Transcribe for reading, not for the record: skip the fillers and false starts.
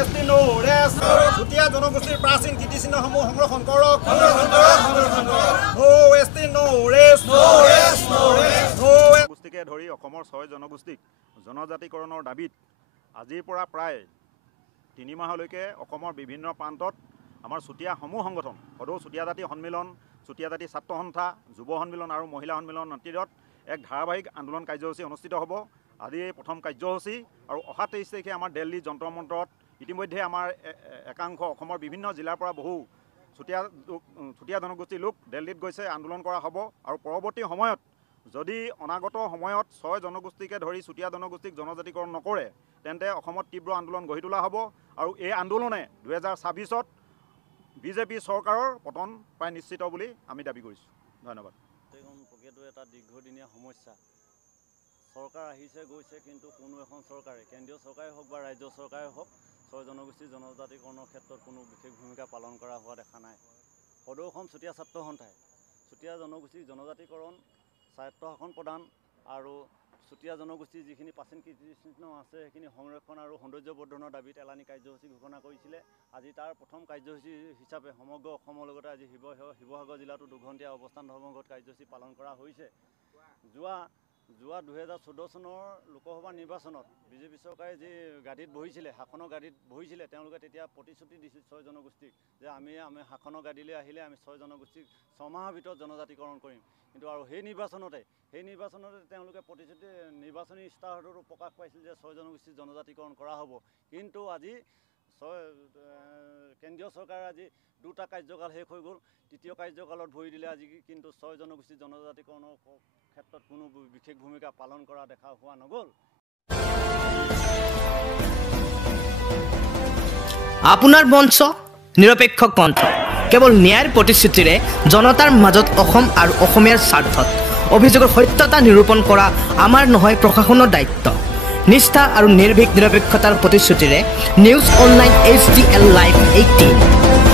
চুতীয়া জনগোষ্ঠীৰ প্ৰাচীন কীৰ্তিচিহ্নসমূহ সংৰক্ষণ কৰক। গোষ্ঠীকে ধৰি অসমৰ 6 জনগোষ্ঠীক জনজাতিকৰণৰ দাবীত আজিৰ পৰা প্ৰায় 3 মাহলৈকে অসমৰ বিভিন্ন প্ৰান্তত আমাৰ চুতীয়া সমূহ সংগঠন সদৌ চুতীয়া জাতি সন্মিলন, চুতীয়া জাতি ছাত্ৰ সন্থা, যুৱ সন্মিলন আৰু মহিলা সন্মিলন নেতৃত্বত এক ধাৰাবাহিক আন্দোলন কাৰ্যসূচী অনুষ্ঠিত হ'ব। আজি এই প্ৰথম কাৰ্যসূচী আৰু অহা 23 তাৰিখে আমাৰ দিল্লী যন্তৰ মন্তৰত ইতিমধ্যে আমাৰ একাংশ অসমৰ বিভিন্ন জিলাৰ পৰা বহু চুতীয়া জনগোষ্ঠীৰ লোক দিল্লীত গৈছে, আন্দোলন কৰা হ'ব। আৰু পৰৱৰ্তী সময়ত যদি অনাগত সময়ত 6 জনগোষ্ঠীকে ধৰি চুতীয়া জনগোষ্ঠীক জনজাতিকৰণ নকৰে তেন্তে অসমত তীব্ৰ আন্দোলন গঢ়ি তোলা হ'ব। আৰু এই আন্দোলনে 2026ত বিজেপি চৰকাৰৰ পতন প্ৰায় নিশ্চিত বুলি আমি দাবী কৰিছোঁ। ধন্যবাদ। প্ৰক্ৰিয়াটো এটা দীৰ্ঘদিনীয়া সমস্যা। চৰকাৰ আহিছে গৈছে, কিন্তু কোনো এখন চৰকাৰে, কেন্দ্ৰীয় চৰকাৰে হওক বা ৰাজ্য চৰকাৰে হওক, 6 জনগোষ্ঠীৰ জনজাতিকৰণৰ ক্ষেত্ৰত কোনো বিশেষ ভূমিকা পালন কৰা হোৱা দেখা নাই। সদৌ অসম চুতীয়া ছাত্ৰ সন্থাই চুতীয়া জনগোষ্ঠীৰ জনজাতিকৰণ, স্বায়ত্তশাসন প্ৰদান আৰু চুতীয়া জনগোষ্ঠীৰ যিখিনি প্ৰাচীন কীৰ্তিচিহ্ন আছে সেইখিনি সংৰক্ষণ আৰু সৌন্দৰ্যবৰ্ধনৰ দাবীত এলানি কাৰ্যসূচী ঘোষণা কৰিছিলে। আজি তাৰ প্ৰথম কাৰ্যসূচী হিচাপে সমগ্ৰ অসমৰ লগতে আজি শিৱসাগৰ জিলাতো দুঘণ্টীয়া অৱস্থান ধৰ্মঘট কাৰ্যসূচী পালন কৰা হৈছে। যোৱা 2014 চনৰ লোকসভা নিৰ্বাচনত বিজেপি চৰকাৰে যি গাদীত বহিছিলে, শাসনৰ গাদীত বহিছিলে, তেওঁলোকে তেতিয়া প্ৰতিশ্ৰুতি দিছিল 6 জনগোষ্ঠীক যে আমি শাসনৰ গাদীলৈ আহিলে আমি 6 জনগোষ্ঠীক 6 মাহৰ ভিতৰত জনজাতিকৰণ কৰিম। কিন্তু আৰু সেই নিৰ্বাচনতে তেওঁলোকে প্ৰতিশ্ৰুতি নিৰ্বাচনী ইস্তাহাৰতো প্ৰকাশ পাইছিল যে 6 জনগোষ্ঠীৰ জনজাতিকৰণ কৰা হ'ব। কিন্তু আজি কেন্দ্ৰীয় চৰকাৰে আজি 2টা কাৰ্যকাল শেষ হৈ গ'ল, 3য় কাৰ্যকালত ভৰি দিলে। আজি কিন্তু 6 জনগোষ্ঠীৰ জনজাতিকৰণৰ ক্ষেত্ৰত কোনো বিশেষ ভূমিকা পালন কৰা দেখা হোৱা নগ'ল। আপোনাৰ মঞ্চ নিৰপেক্ষ কণ্ঠ, কেৱল ন্যায়ৰ প্ৰতিশ্ৰুতিৰে জনতাৰ মাজত অসম আৰু অসমীয়াৰ স্বাৰ্থত অভিযোগৰ সত্যতা নিৰূপণ কৰা আমাৰ নহয় প্ৰশাসনৰ দায়িত্ব। নিষ্ঠা আৰু নিৰ্ভীক নিৰপেক্ষতাৰ প্ৰতিশ্ৰুতিৰে নিউজ অনলাইন HTL Live 18।